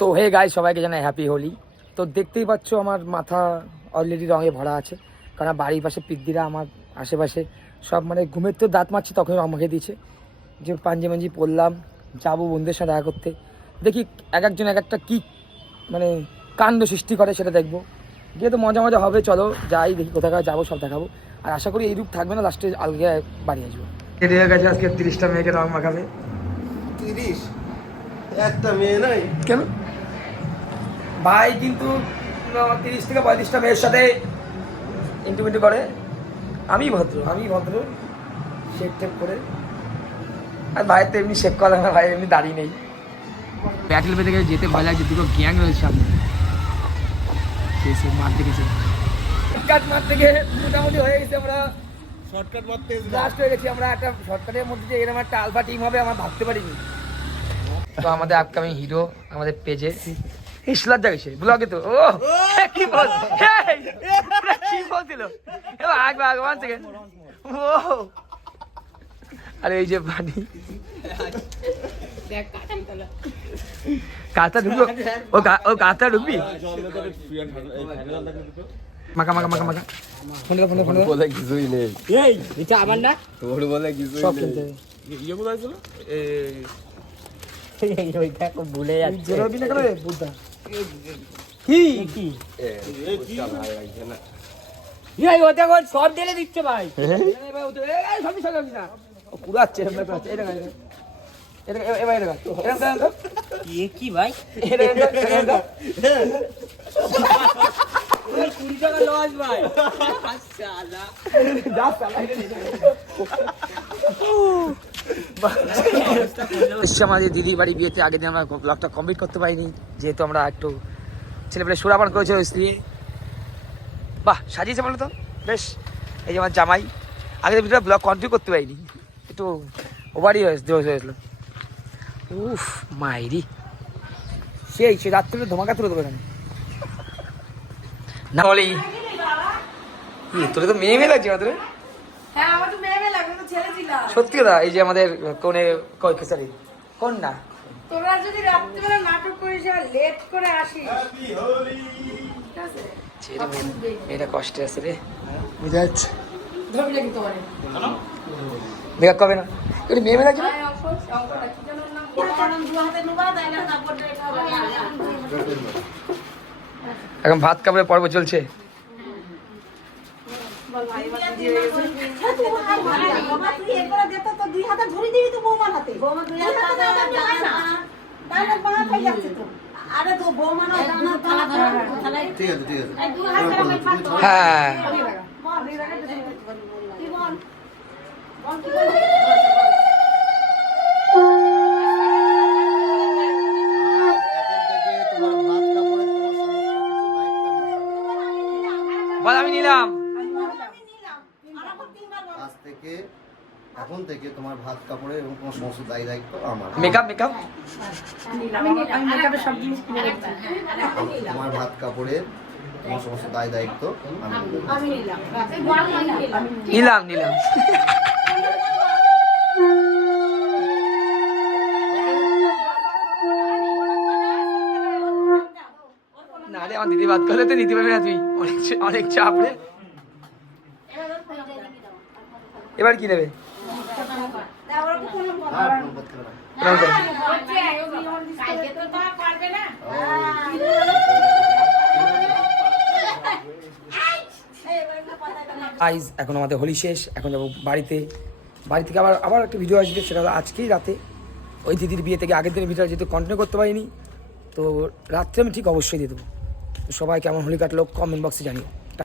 তো hey guys, সবাইকে জানাই হ্যাপি হোলি। তো দেখতেই পাচ্ছ আমার মাথা অলরেডি রঙে ভরা আছে, কারণ বাড়ির পাশে পিদ্দিরা আমার আশেপাশে সব মানে ঘুমের তো দাঁত মারছে, তখনই আমাকে দিয়েছে যে পাঞ্জি মাঞ্জি পরলাম, যাবো বন্ধুদের সাথে দেখা করতে। দেখি এক একজন এক একটা কী মানে কাণ্ড সৃষ্টি করে সেটা দেখবো, গিয়ে তো মজা মজা হবে। চলো যাই, দেখি কোথাকার যাবো, সব দেখাবো। আর আশা করি এই রূপ থাকবে না, লাস্টে আলগে বাড়ি আসবো। রেডি হয়ে গেছে, আজকে 30টা মেয়েকে রং মাখাবে। 30? একটা মেয়ে নাই কেন ভাই? কিন্তু 30 থেকে 35টা মেয়ের সাথে ইন্টুমিন্টু করে। আমি ভদ্র শেপ টেপ করে। আর ভাইয়ের তো এমনি শেপ করা না, ভাই এমনি দাড়ি নেই। ব্যাটেল পেতে গেলে যেতে ভয় লাগছে, দুটো গ্যাং রয়েছে সামনে, মারতে গেছে। শর্টকাট মারতে গিয়ে মোটামুটি হয়ে গেছে, আমরা শর্টকাট মারতে লাস্ট হয়ে গেছি। আমরা একটা শর্টকাটের মধ্যে যে এরকম একটা আলফা টিম হবে আমার ভাবতে পারিনি। তো আমাদের আপকামিং হিরো আমাদের পেজে ইসলার জায়গায় ব্লগে তো ও কি বল কি বলছিল আগ থেকে ও। আরে এই যে পানি কাঁথা ঢুকবো, ও কাঁথা ঢুকবি। মাখা মাখা মাখা মাখা ফোনে বলে কিছুই নেই। এই এটা আমার না, তোর বলে কিছুই সব নেই। কিনতে ইয়ে কোথায় ছিল? ওইটা ভুলে যাচ্ছে। জোরবি না করে বুদ্ধা কি কি ভালো লাগছে না। এই ওটা কোন সব ঢেলে দিচ্ছে ভাই। সবই সব না পুরাচ্ছে এবার এ কি ভাই? 20 টাকা লস ভাই। শালা আমাদের দিদির বাড়ি বিয়েতে আগের দিন আমরা ব্লগটা কমপ্লিট করতে পারিনি, যেহেতু আমরা একটু ছেলেপেলে সুরাপান করেছিল স্ত্রী। বাহ সাজিয়েছে বলো তো বেশ। এই যে আমার জামাই, আগের ভিতরে ব্লগ কন্টিনিউ করতে পারিনি, একটু ওভারই হয়েছিল। উফ মাইরি সেই রাত্রে ধমাকা তুলে দেবে এখানে না বলি। তোরে তো মেয়ে মেয়ে লাগছে তোরে। হ্যাঁ আমার তো মেয়ে লাগবে, তো ছেলে ছিলাম। সত্যি কথা, এই যে আমাদের কোনে সরি কোন না, তোরা যদি রাত্রিবেলা নাটক করিস আর লেট করে আসিস, ঠিক আছে? মেয়েটা কষ্টে আছে রে, বুঝা যাচ্ছে। ধরবি না কিন্তু মানে দেখা কবে না একটু মেয়ে মেয়ে লাগছে না? অঙ্কটা কি যেন নাম, কোন দু হাতে নুবা তাই না, তারপরে এটা হবে। এখন ভাত কাপড়ে পর্ব চলছে। বল ভাই বাবা দিয়ে গেছে। বাবা তুই একবার যেত তো দুই হাতে ধরে দিবি তো বৌমার হাতে। বৌমা দুই হাতে হয় না, তাহলে বাবা খাই যাচ্ছে তো। আরে তো বৌমা না দানা থালা ধরে থালা। ঠিক আছে ঠিক আছে। এই দুই হাতে আমি ফাট। হ্যাঁ বল এই জায়গাটা তুই বল। বল কি বল? বল আমি নিলাম। আজ থেকে এখন থেকে তোমার ভাত কাপড়ে এবং তোমার সমস্ত দায়ী দায়িত্ব আমার। মেকআপ আমি মেকআপের সব জিনিস কিনে রেখেছি। তোমার ভাত কাপড়ে তোমার সমস্ত দায়ী দায়িত্ব আমি নেব। আমি নিলাম। এই বল নিলাম না রে, আমার দিদি বাদ করলে তো নিতে পারবি না তুই, অনেক চাপ রে। এবার কি নেবে? আর ফোন করতে হবে না। কালকে তো তা পারবে না। আইজ এখন আমাদের হোলি শেষ, এখন যাবো বাড়িতে। বাড়ি থেকে আবার একটা ভিডিও আসবে, সেটা হলো আজকেই রাতে ওই দিদির বিয়ে থেকে আগের দিনের ভিডিওটা যেহেতু কন্টিনিউ করতে পারিনি, তো রাত্রে আমি ঠিক অবশ্যই দিয়ে দেবো। তো সবাই কেমন হোলি কাটলো কমেন্ট বক্সে জানিও।